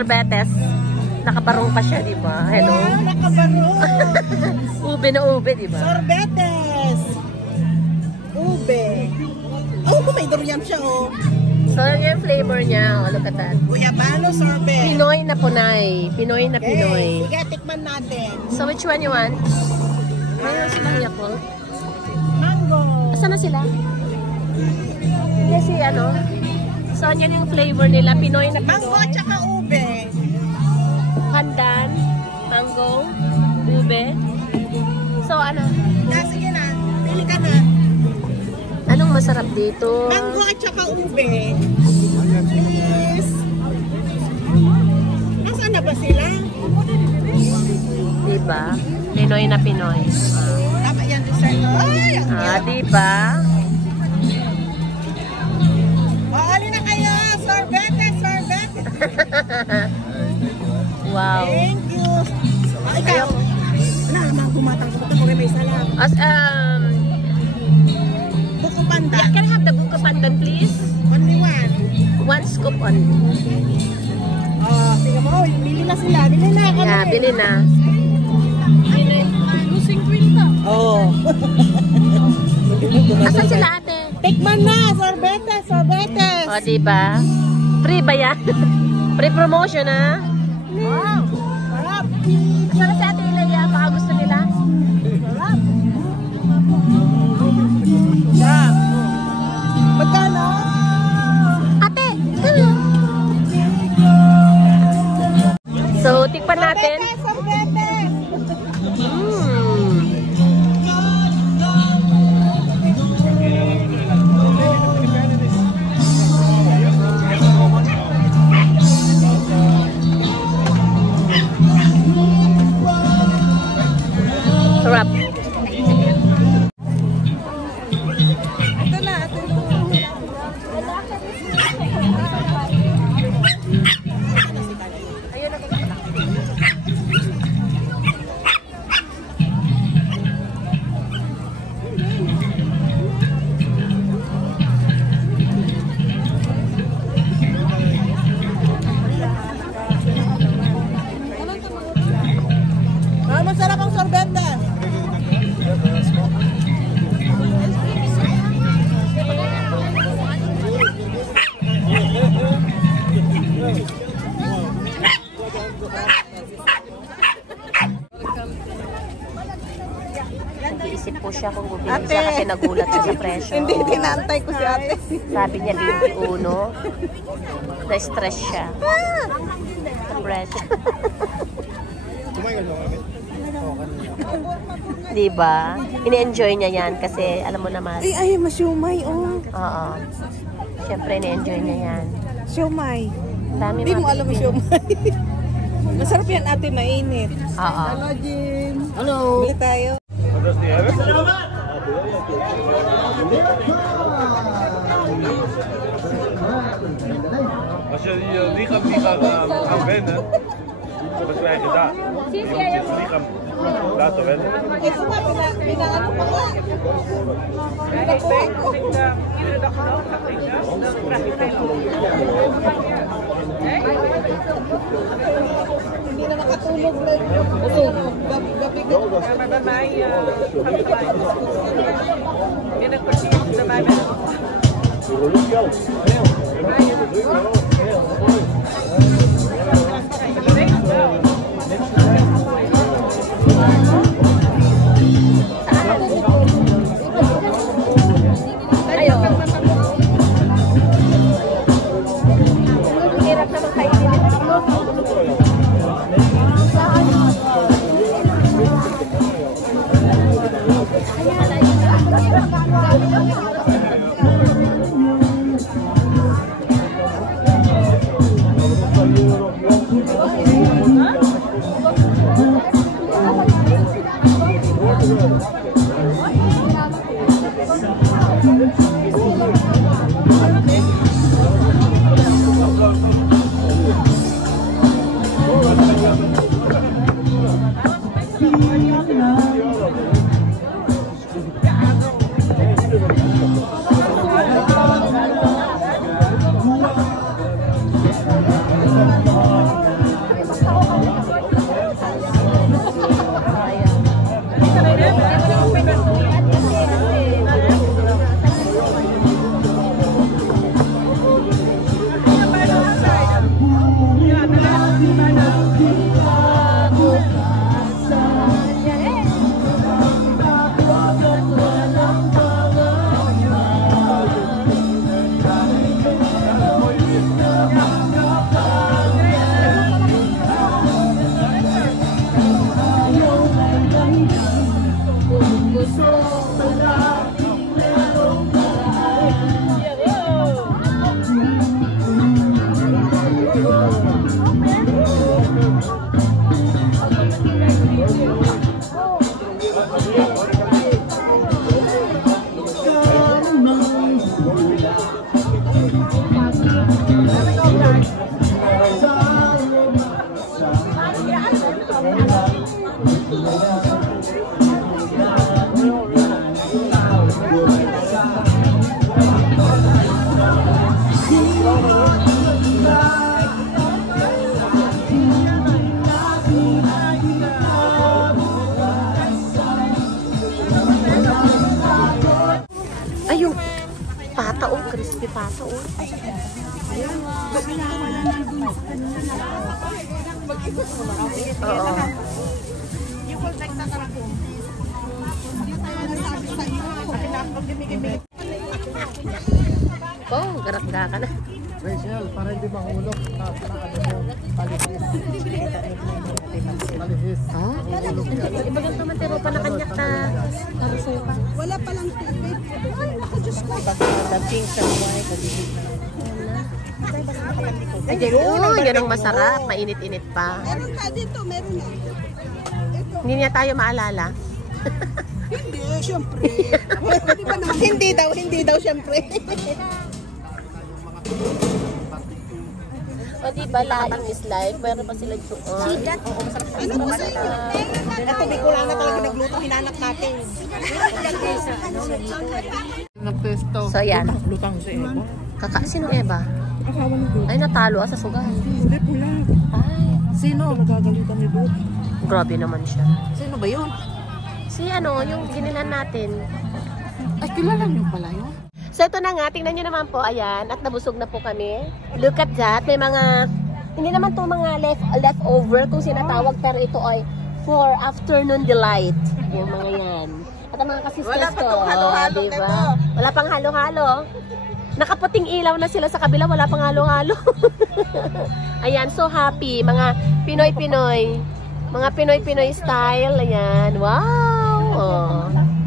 sorbetes. Nakabarong pa siya, di ba? Hello? Wow, nakabarong. Ube na ube, di ba? Sorbetes. Ube. Oh, may durian siya, oh. So, yung flavor niya, oh, look at that. Guyabano sorbet. Pinoy na Punay. Pinoy na Pinoy. Sige, tikman natin. So, which one you want? Mayroon silang Yakult. Mango. Asan na sila? Kasi ano? So, yan yung flavor nila. Pinoy na Pinoy. Mango tsaka ube. Pandan, mango, ube. So, ano? Sige na. Pili ka na. Anong masarap dito? Mango at saka ube. Please. Nasaan na ba sila? Diba? Pinoy na Pinoy. Tama yan, dessert. Ay, Diba? Paali na kayo. Sorbete, sorbete. Wow. Thank you. Ikaw. Ano naman kumatang ko kung may salam. As, Buko pandan. can I have the buko pandan, please? Only one. One scoop only. Sige mo. Oh, bili na sila. Bili na ako. Yeah, bili na. Losing kwinta. Oo. Asan sila ate? Tikman na. Sorbete, sorbete. O, diba? Free ba yan? Free promotion, ha? Wow. Sarap. Sana si ate Ilaya, baka gusto nila. Sarap. Yeah. Magkano? Ate, kano? So, tikpan natin. Sorbete. Sarap. Ito na, ito na. Ayun na. Masarap ang sorbete. Nag-iisip po siya kung bubili siya kasi nagulat siya sa presyo. Hindi, tinantay ko si ate. Sabi niya 21. Na-stress siya. Sa presyo. Diba? Ini-enjoy niya yan kasi alam mo naman. Ay, masyumay, oh. Oo. Siyempre, ini-enjoy niya yan. Siumay. Dami Hindi mo alam mo siumay. Masarap yan ate, mainit. Oo. Hello, Jim. Hello. Bili tayo. Als je die lichaam niet gaan wennen, dan krijg je dat. Je moet je lichaam laten wennen. Ito na, pinangano pa nga. Hindi na nakatulog na. Gabi-gabi. Ayun, pata oh, crispy pata oh. Oo. Oh, garat-ga ka na. Rachel, para hindi mahulog. Palihis. Ah, iba ganito matero pa na kanyak ka. Wala palang tubig. Ay, naku, Diyos ko. Dating sa buhay, kagigit na lang. Oh, yan ang masarap. Mainit-init pa. Meron ka dito, meron na. Hindi niya tayo maalala. Hindi, syempre. Di ba naman? Hindi daw, syempre. O diba, laing is life. Mayroon pa sila yung oo, masarap sa Ano ba sa'yo? Ito, Bicolana na talaga nagluto, hinanak natin. Nagpesto. So, yan. Lutang si Eva. Sinong Eva? Asawa ni Dut. Ay, natalo sa sugal. Hindi, pula. Ay, Sino ang nagagalitan ni Dut? grabe naman siya. Sino ba yun? Si yung ginilan natin. Ay, kilala niyo pala yun? So ito na nga, tingnan nyo naman po, ayan, at nabusog na po kami. Look at that, may mga, hindi naman to mga leftover kung sinatawag, pero ito ay for afternoon delight. Yung mga yan. At ang mga kasistes ko. Wala pa tong halo-halo, diba? Ito. Wala pang halo-halo. Nakaputing ilaw na sila sa kabila, wala pang halo-halo. Ayan, so happy, mga Pinoy-Pinoy. Mga Pinoy-Pinoy style, ayan. Wow! Oh.